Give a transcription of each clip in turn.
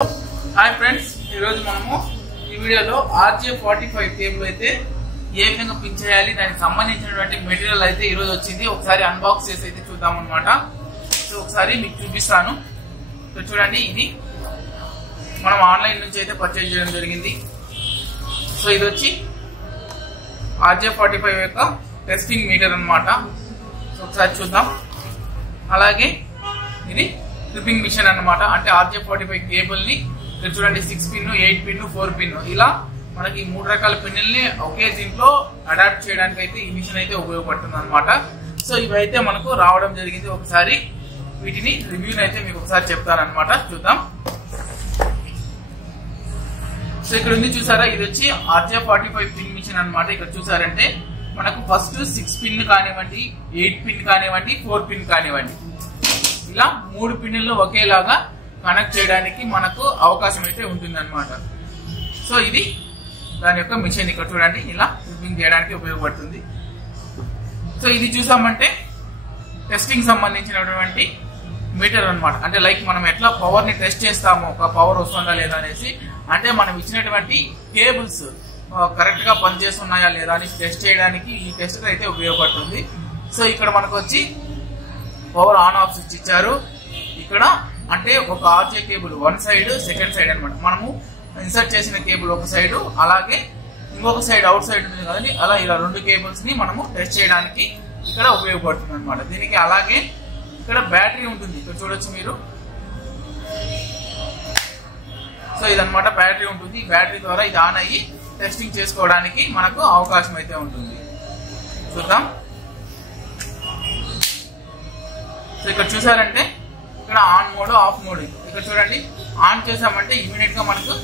Hi friends, ఈరోజు మనము ఈ వీడియోలో RJ45 కేబుల్ అయితే ఏ విధంగా పిన్ చేయాలి, దానికి సంబంధించినటువంటి మెటీరియల్ అయితే ఈరోజు వచ్చింది. ఒకసారి అన్బాక్స్ చేసి అయితే చూద్దాం అనమాట. సో ఒకసారి మీకు చూపిస్తాను. సో చూడండి, ఇది మనం ఆన్లైన్ నుంచి అయితే పర్చేజ్ చేయడం జరిగింది. సో ఇది వచ్చి RJ45 యొక్క టెస్టింగ్ మీటర్ అనమాట. సో ఒకసారి చూద్దాం. అలాగే ఇది ట్రిప్పింగ్ మిషన్ అనమాట. అంటే RJ45 కేబుల్ ని ఇక్కడ చూడండి, 6 పిన్, 8 పిన్, 4 పిన్, ఇలా మనకి 3 రకాల పిన్నుల్ని ఒకే దీంట్లో అడాప్ట్ చేయడానికి అయితే ఈ మిషన్ అయితే ఉపయోగపడుతుంది అనమాట. సో ఇవైతే మనకు రావడం జరిగింది. ఒకసారి వీటిని రివ్యూని అయితే మీకు ఒకసారి చెప్తాను అనమాట. చూద్దాం. సో ఇక్కడ ఉంది చూసారా, ఇది వచ్చి RJ45 పిన్ మిషన్ అనమాట. ఇక్కడ చూసారంటే మనకు ఫస్ట్ 6 పిన్ కానివ్వండి, 8 పిన్ కానివ్వండి, 4 పిన్ కానివ్వండి, ఇలా 3 పిన్నులు ఒకేలాగా కనెక్ట్ చేయడానికి మనకు అవకాశం అయితే ఉంటుంది అనమాట. సో ఇది దాని యొక్క మిషన్. ఇక్కడ చూడండి, ఇలా ట్రిప్పింగ్ చేయడానికి ఉపయోగపడుతుంది. సో ఇది చూసామంటే టెస్టింగ్ సంబంధించినటువంటి మీటర్ అనమాట. అంటే లైక్ మనం ఎట్లా పవర్ ని టెస్ట్ చేస్తామో, ఒక పవర్ వస్తుందా లేదా అనేసి, అంటే మనం ఇచ్చినటువంటి కేబుల్స్ కరెక్ట్ గా పనిచేస్తున్నాయా లేదా అని టెస్ట్ చేయడానికి ఈ టెస్ట్ అయితే ఉపయోగపడుతుంది. సో ఇక్కడ మనకు వచ్చి పవర్ ఆన్ ఆఫ్ స్విచ్ ఇచ్చారు. ఇక్కడ అంటే ఒక RJ cable one side, second side అనమాట. మనము ఇన్సర్ట్ చేసిన కేబుల్ ఒక సైడ్, అలాగే ఇంకొక సైడ్ అవుట్ సైడ్ ఉంటుంది కదండి, అలా ఇలా 2 కేబుల్స్ ని మనము టెస్ట్ చేయడానికి ఇక్కడ ఉపయోగపడుతుంది అనమాట. దీనికి అలాగే ఇక్కడ బ్యాటరీ ఉంటుంది. ఇక్కడ చూడొచ్చు మీరు. సో ఇదన్నమాట బ్యాటరీ ఉంటుంది. ఈ బ్యాటరీ ద్వారా ఇది ఆన్ అయ్యి టెస్టింగ్ చేసుకోవడానికి మనకు అవకాశం అయితే ఉంటుంది. చూద్దాం. సో ఇక్కడ చూసారంటే ఇక్కడ ఆన్ మోడ్, ఆఫ్ మోడ్. ఇక్కడ చూడండి, ఆన్ చేసామంటే ఇమీడియట్ గా మనకు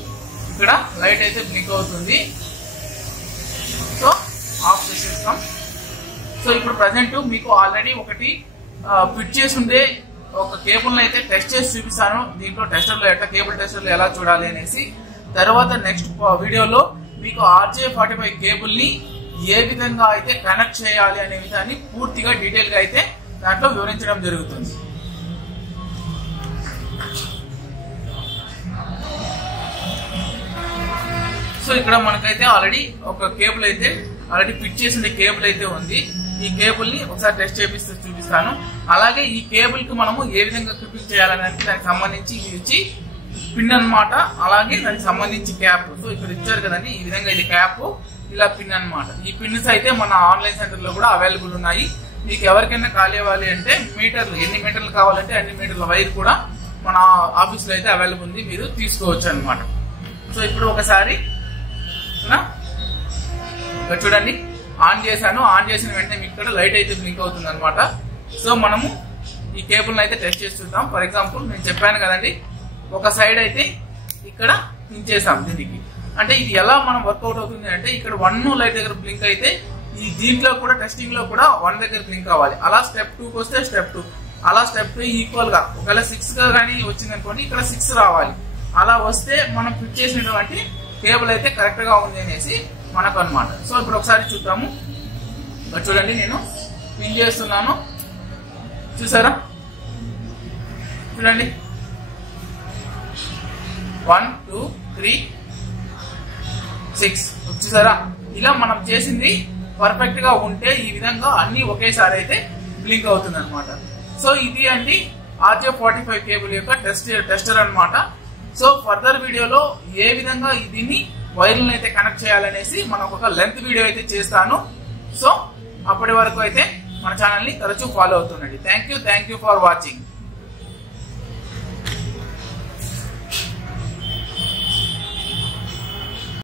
ఇక్కడ లైట్ అయితే బ్లింక్ అవుతుంది. సో ఆఫ్ చేసేస్తాం. సో ఇప్పుడు ప్రజెంట్ మీకు ఆల్రెడీ ఒకటి ఫిట్ చేసి ఉండే ఒక కేబుల్ అయితే టెస్ట్ చేసి చూపిస్తాను. దీంట్లో టెస్టర్లో ఎట్లా కేబుల్ టెస్టర్లు ఎలా చూడాలి అనేసి. తర్వాత నెక్స్ట్ వీడియోలో మీకు RJ45 కేబుల్ ని ఏ విధంగా అయితే కనెక్ట్ చేయాలి అనే విధాన్ని పూర్తిగా డీటెయిల్ గా అయితే దాంట్లో వివరించడం జరుగుతుంది. సో ఇక్కడ మనకైతే ఆల్రెడీ ఒక కేబుల్ అయితే ఆల్రెడీ ఫిట్ చేసిన కేబుల్ అయితే ఉంది. ఈ కేబుల్ ని ఒకసారి టెస్ట్ చేపిస్తూ చూపిస్తాను. అలాగే ఈ కేబుల్ కి మనము ఏ విధంగా క్లిప్పింగ్ చేయాలనేది దానికి సంబంధించి ఇది వచ్చి పిన్ అనమాట. అలాగే దానికి సంబంధించి క్యాప్. సో ఇక్కడ ఇచ్చారు కదండి, ఈ విధంగా ఇది క్యాప్, ఇలా పిన్ అనమాట. ఈ పిన్స్ అయితే మన ఆన్లైన్ సెంటర్ లో కూడా అవైలబుల్ ఉన్నాయి. మీకు ఎవరికైనా కావాలి అంటే మీటర్లు, ఎన్ని మీటర్లు కావాలంటే అన్ని మీటర్ల వైర్ కూడా మన ఆఫీస్ లో అయితే అవైలబుల్ ఉంది, మీరు తీసుకోవచ్చు అనమాట. సో ఇప్పుడు ఒకసారి ఇక్కడ చూడండి, ఆన్ చేశాను. ఆన్ చేసిన వెంటనే మీకు ఇక్కడ లైట్ అయితే బ్లింక్ అవుతుంది అనమాట. సో మనము ఈ కేబుల్ అయితే టెస్ట్ చేసి చూద్దాం. ఫర్ ఎగ్జాంపుల్ నేను చెప్పాను కదండి, ఒక సైడ్ అయితే ఇక్కడ దించేసాం దీనికి. అంటే ఇది ఎలా మనం వర్కౌట్ అవుతుంది అంటే, ఇక్కడ 1 లైట్ దగ్గర బ్లింక్ అయితే ఈ దీంట్లో కూడా టెస్టింగ్ లో కూడా 1 దగ్గర బ్లింక్ అవ్వాలి. అలా స్టెప్ 2కి వస్తే స్టెప్ 2, అలా స్టెప్ 3 ఈక్వల్ గా, ఒకవేళ 6 గా కానీ వచ్చింది అనుకోండి, ఇక్కడ 6 రావాలి. అలా వస్తే మనం ఫిట్ చేసినటువంటి కేబుల్ అయితే కరెక్ట్ గా ఉంది అనేసి మనకు అనమాట. సో ఇప్పుడు ఒకసారి చూద్దాము. చూడండి, నేను పిన్ చేస్తున్నాను. చూసారా, చూడండి, 1 2 3 6. చూసారా, ఇలా మనం చేసింది పర్ఫెక్ట్ గా ఉంటే ఈ విధంగా అన్ని ఒకేసారి అయితే బ్లింక్ అవుతుంది అనమాట. సో ఇది అండి RJ45 కేబుల్ యొక్క టెస్టర్ అనమాట. సో ఫర్దర్ వీడియోలో ఏ విధంగా దీన్ని వైర్లను అయితే కనెక్ట్ చేయాలనేసి మనం ఒక లెంత్ వీడియో అయితే చేస్తాను. సో అప్పటి వరకు అయితే మన ఛానల్ ని తరచూ ఫాలో అవుతుండండి. Thank you for watching.